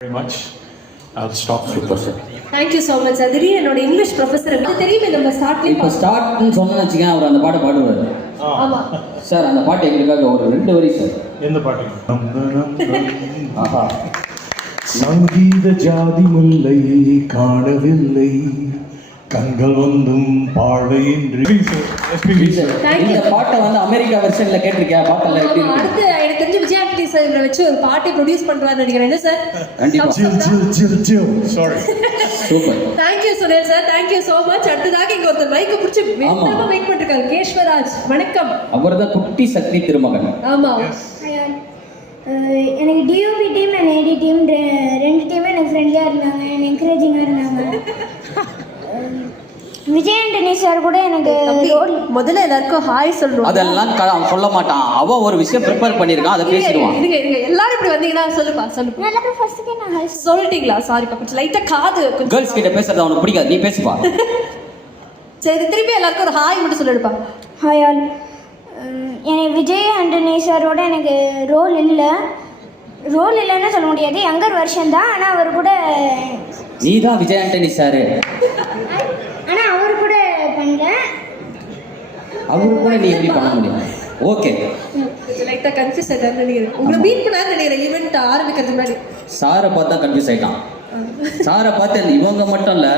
very much. I'll stop super sir thank you so much sir திடீர்னு என்னோட English professor இது தெரியுமே. நம்ம ஸ்டார்ட்லேயே இப்போ ஸ்டார்ட்னு சொன்னு வச்சுக்கேன் அவர் அந்த பாட்டை பாடுவார். ஆமா. சார் அந்த பாட்டு எங்களுக்காக ஒரு ரெண்டு வரி சார். எந்த பாட்டு? ஆஹா. சங்கீத ஜாதி முல்லை காணவில்லை. கண்கள் வந்தும் பாழை என்று Thank you. இந்த பாட்டை வந்து அமெரிக்கா வெர்ஷன்ல கேட்டிருக்கியா? பாட்டெல்லாம் எப்படி இருக்கு? அடுத்து எனக்கு தெரிஞ்சு விஜய் ஆண்டனி சார் இவரை வச்சு ஒரு பாட்டை ப்ரொடியூஸ் பண்றாருன்னு நினைக்கிறேன். என்ன sir super Sunil sir thank you so much அடுத்ததாக இங்க ஒருத்தர் மைக்கை பிடிச்சி. வெயிட் பண்ணிருக்காரு. கேஷ்வராஜ் வணக்கம். அவர் தான் குட்டி சக்தி திருமகன். ஆமா. எனக்கு DOP team and Vijay Antony sir கூட எனக்கு ரோல் முதல்ல எல்லாருக்கும் ஹாய் சொல்லணும். அதெல்லாம் அவன் சொல்ல மாட்டான். அவ ஒரு விஷயம் ப்ரிப்பேர் பண்ணியிருக்கான் அதை பேசிடுவான். இருங்க இருங்க. எல்லாரும் இப்படி வந்தீங்கன்னா சொல்லுப்பா சொல்லுப்பா எல்லாரும் ஃபர்ஸ்ட்டுக்கே நான் ஹாய் சொல்லிட்டீங்களா? சாரிப்பா கொஞ்சம் லைட்டா காது கொஞ்சம் கேர்ள்ஸ் கிட்ட பேசுறது அவனுக்கு பிடிக்காது. நீ பேசுப்பா சரி திருப்பி எல்லாருக்கும் ஒரு ஹாய் மட்டும் சொல்லிடுப்பா ஹாய் ஆல் எனக்கு விஜய் ஆண்டனி சாரோட எனக்கு ரோல் இல்லை. ரோல் இல்லைன்னு சொல்ல முடியாது. யங்கர் வருஷன் தான். ஆனால் அவர் கூட நீ தான் விஜய் ஆண்டனி சாரு ஆனால் அவர் கூட பண்ணேன் அவரு கூட நீ எப்படி பண்ண முடியும்? ஓகே லைட்டா கன்ஃபியூஸ் ஆயிட்டாருன்னு நினைக்கிறேன். உங்களை மீட் பண்ணாரு நினைக்கிறேன். ஈவெண்ட் ஆரம்பிக்கிறதுக்கு முன்னாடி. சாரை பார்த்து கன்ஃபியூஸ் ஆயிட்டான். சாரை பார்த்து இவங்க மட்டும் இல்ல